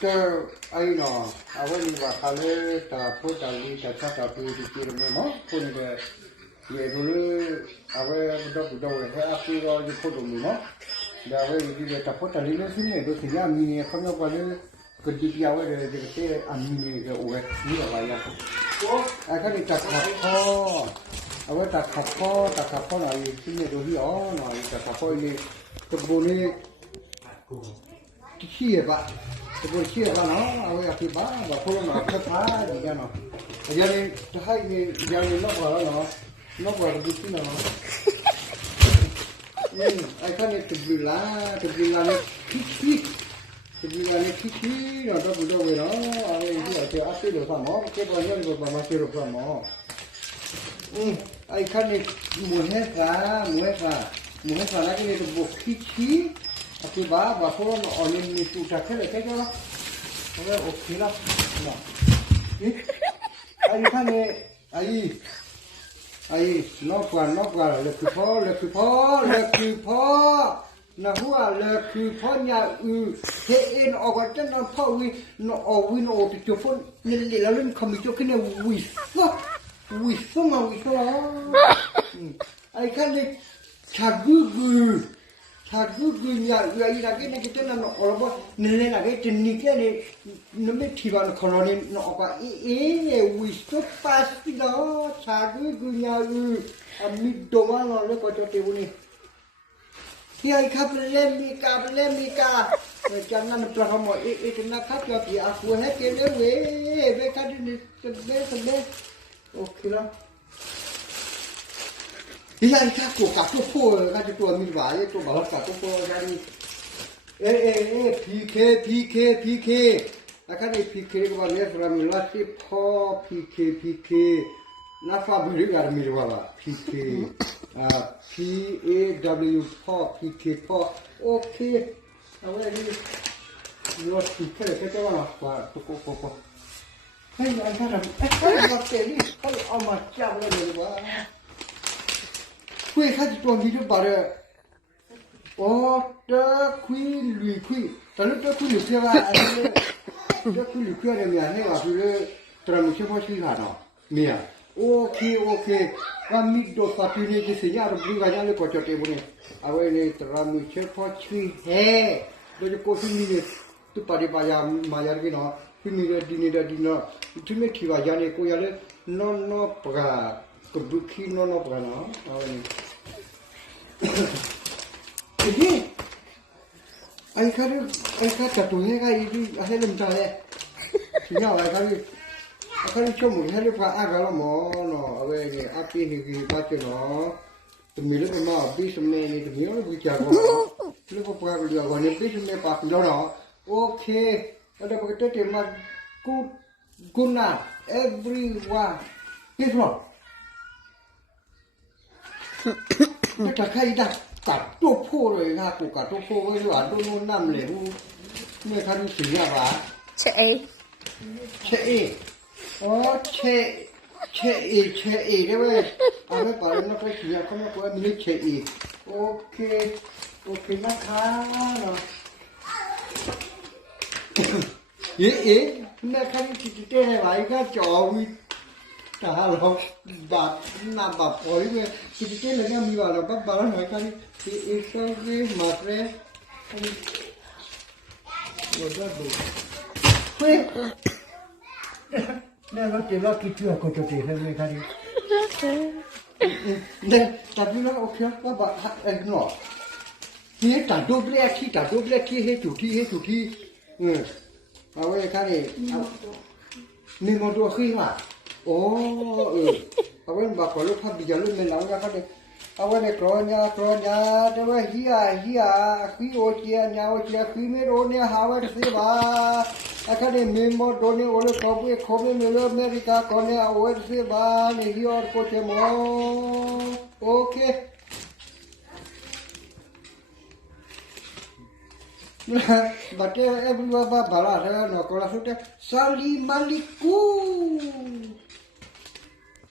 the I know I went to Kale the put a list of Tata to the Kiramo, put the Yelu, away of the door, happy or the photo, the way you get a put a little thing, I don't think I mean, come up with could be away the say, I mean, the way you are. I can it a I went a couple, I think it will be on, or it's a couple, the bully. Chia ba, cái chia ba nó,เอาไอ้ที่บ้านแบบพวกเราแค่พาอย่างเงี้ยเนาะอย่างนี้จะให้อย่างนี้นกว่าแล้วเนาะนกว่าดูที่เนาะไอ้ข้านี่ตุบิลาเนี่ยขี้ตุบิลาเนี่ยขี้เนาะต้องดูด้วยเนาะอะไรที่เราจะอัพเดทหรือเปล่าเนาะเก็บไว้ยังแบบมาเจอหรือเปล่าเนาะไอ้ข้านี่หมูเห็ดแล้วก็เนี่ยตัวบุกขี้Aku bawa pun orang ni sudah kerja kerja lah, orang okey lah, nah, ayah kan ni, ayah, nak buat, lekupor, nak buat lekupornya, hen orang tu nak pawi, nak awin orang tu pun ni lalu kami tu kena whisper lah, ayah kan ni cagugu. Chagugunya lagi nak kita nak orang buat nilai lagi jenis ni nama tiba koloni nak apa wisdom pasti dah chagugunya ambil doa lalu kau cakap ni hiai kabelemika jangan berhamor kena kata dia aku hati lewe bekat ni sebe okey lah Iya kaku po kan tu ambil bayi tu bawa kaku po kan PK akan PK ko ni from lati po PK nafa beri gar mirwala PK PAW PK okay awak ni lo PK kita mana po Hei antara ni kalau amat jam lah niคุยข้าจะตัวนี้ด้วยบาร์โอ้เด็กคุยลุยคุยแต่ลูกเด็กคุยลุยเชื่อว่าอันนี้เด็กคุยลุยเชื่อเนี่ยมีอะไรว่าคือตรามุเชื่อว่าชื่อหาเนาะมีอ่ะโอเคว่ามีดอกปาร์ตี้เนี่ยจะเสียอะไรบุญกันยังเลยพอจดเองบุญเนี่ยเอาไว้ในตรามุเชื่อว่าชื่อเฮ่โดยเฉพาะที่นี่เนี่ยตุปาริบายามายาร์กินเนาะที่มีเรื่องดีเนาะที่ไม่ที่ว่าอย่างนี้กูอยากเลยนอนปลากระดูกขี้นอนปลาเนาะเอาไว้Jadi, ayah kata jatuhnya kayak itu, ayah lembah ya. Siapa ayah kali cuma ayah lupa agak lama, no, awal ni api ni baca no, temilu memang api semua ni temilu berjago, lupa pergi berjago ni api semua pas no, okay, ada begitu tema guna everyone, gitu. Kita kaya dah tak topoเลยนะกูกับtopoก็อยู่อ่ะดูนู่นนั่นเลยเมื่อท่านสิงห์อ่ะเชอ๋อเชได้ไหมเอาไม่ปล่อยนักสิงห์เขาไม่ควรมีเชโอเคนะคะเนาะเนี่ยท่านจิตเต้ไหวก็จ่อวิแต่เราแบบพอยเนี่ยคิดที่เลยมีว่าเราบ้าหน่อยกันที่อีกสักทีมาเร่เราจะดูเฮ้ยเนี่ยเราเจอเราคิดว่าก็จะเจอใช่ไหมครับเนี่ยแต่ที่เราโอเคว่าแบบเนาะที่ตัดดูเล็กที่ให้จุดที่เอาไว้ครับนี่มีโมดูขึ้นมาโอ้เอาไว้บอกว่าลูกพับบิจารุไม่หลังกันเลยเอาไว้ในกรอนยาแต่ว่าเฮียคุยโอเชียคุยไม่รู้เนี่ยหาว่าสิบ้าอาคาเดมีหมดโดนเนี่ยโอเลเขาไม่มีเรื่องอเมริกาก่อนเนี่ยเอาไว้สิบ้าเนี่ยฮิอร์โคเชมโอเคบัดเจ็บเอ็มว่าบ้าบ้าอะไรเนาะคนละสุดเนี่ยซาลีมาลิกู